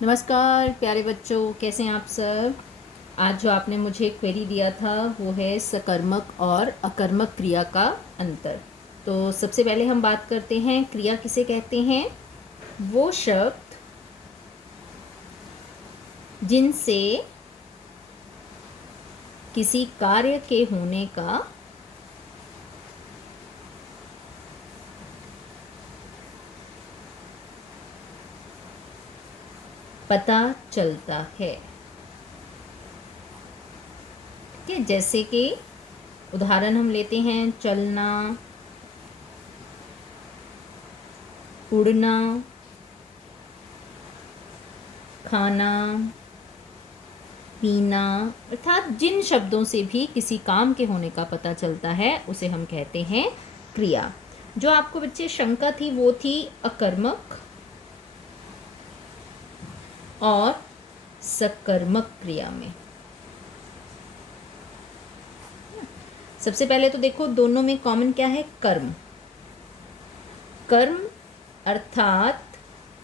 नमस्कार प्यारे बच्चों, कैसे हैं आप सब। आज जो आपने मुझे क्वेरी दिया था वो है सकर्मक और अकर्मक क्रिया का अंतर। तो सबसे पहले हम बात करते हैं क्रिया किसे कहते हैं। वो शब्द जिनसे किसी कार्य के होने का पता चलता है। ठीक है, जैसे कि उदाहरण हम लेते हैं चलना, उड़ना, खाना, पीना, अर्थात जिन शब्दों से भी किसी काम के होने का पता चलता है उसे हम कहते हैं क्रिया। जो आपको बच्चे शंका थी वो थी अकर्मक और सकर्मक क्रिया में। सबसे पहले तो देखो दोनों में कॉमन क्या है, कर्म। कर्म अर्थात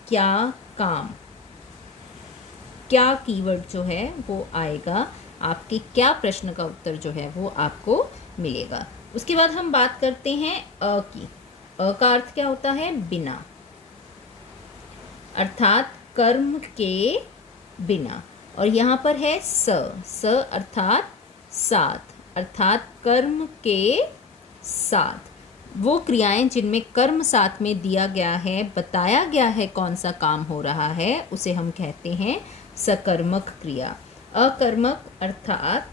क्या काम, क्या कीवर्ड जो है वो आएगा, आपके क्या प्रश्न का उत्तर जो है वो आपको मिलेगा। उसके बाद हम बात करते हैं अ की। अ का अर्थ क्या होता है, बिना, अर्थात कर्म के बिना। और यहाँ पर है स अर्थात साथ, अर्थात कर्म के साथ। वो क्रियाएं जिनमें कर्म साथ में दिया गया है, बताया गया है कौन सा काम हो रहा है, उसे हम कहते हैं सकर्मक क्रिया। अकर्मक अर्थात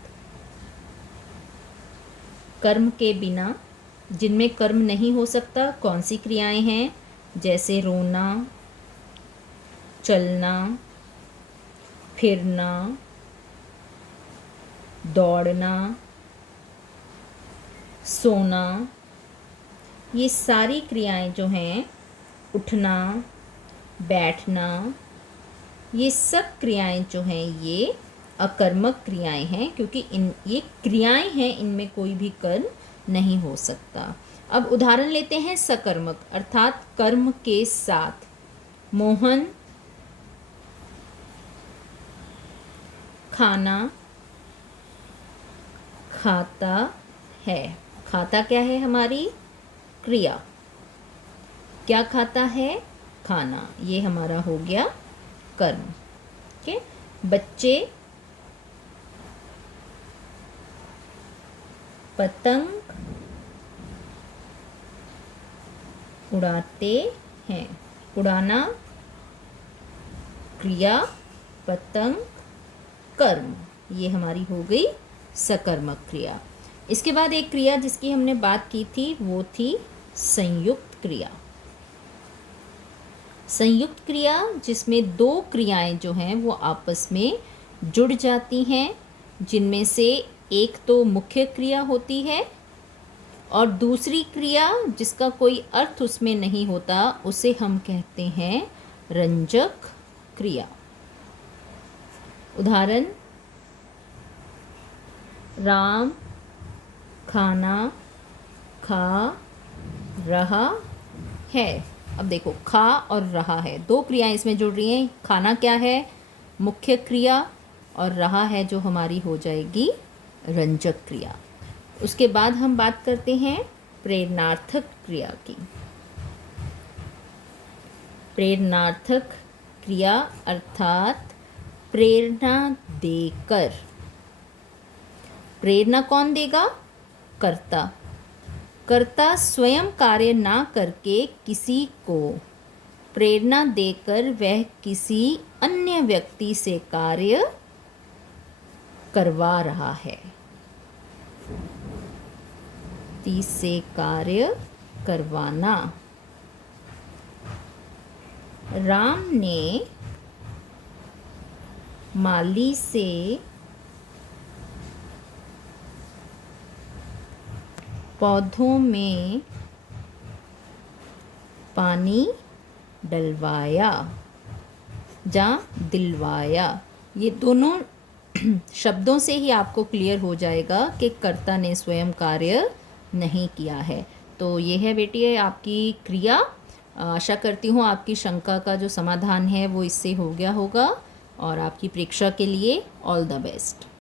कर्म के बिना, जिनमें कर्म नहीं हो सकता, कौन सी क्रियाएं हैं, जैसे रोना, चलना, फिरना, दौड़ना, सोना। ये सारी क्रियाएं जो हैं, उठना, बैठना, ये सब क्रियाएं जो हैं ये अकर्मक क्रियाएं हैं, क्योंकि ये क्रियाएं हैं, इनमें कोई भी कर्म नहीं हो सकता। अब उदाहरण लेते हैं सकर्मक अर्थात कर्म के साथ। मोहन खाना खाता है। खाता क्या है, हमारी क्रिया। क्या खाता है, खाना, ये हमारा हो गया कर्म। ठीक है, बच्चे पतंग उड़ाते हैं। उड़ाना क्रिया, पतंग कर्म, ये हमारी हो गई सकर्मक क्रिया। इसके बाद एक क्रिया जिसकी हमने बात की थी वो थी संयुक्त क्रिया। संयुक्त क्रिया जिसमें दो क्रियाएं जो हैं वो आपस में जुड़ जाती हैं, जिनमें से एक तो मुख्य क्रिया होती है और दूसरी क्रिया जिसका कोई अर्थ उसमें नहीं होता उसे हम कहते हैं रंजक क्रिया। उदाहरण, राम खाना खा रहा है। अब देखो, खा और रहा है, दो क्रियाएं इसमें जुड़ रही हैं। खाना क्या है, मुख्य क्रिया, और रहा है जो हमारी हो जाएगी रंजक क्रिया। उसके बाद हम बात करते हैं प्रेरणार्थक क्रिया की। प्रेरणार्थक क्रिया अर्थात प्रेरणा देकर। प्रेरणा कौन देगा, कर्ता। कर्ता स्वयं कार्य ना करके किसी को प्रेरणा देकर वह किसी अन्य व्यक्ति से कार्य करवा रहा है। से कार्य करवाना। राम ने माली से पौधों में पानी डलवाया या दिलवाया। ये दोनों शब्दों से ही आपको क्लियर हो जाएगा कि कर्ता ने स्वयं कार्य नहीं किया है। तो ये है बेटी आपकी क्रिया। आशा करती हूँ आपकी शंका का जो समाधान है वो इससे हो गया होगा और आपकी परीक्षा के लिए ऑल द बेस्ट।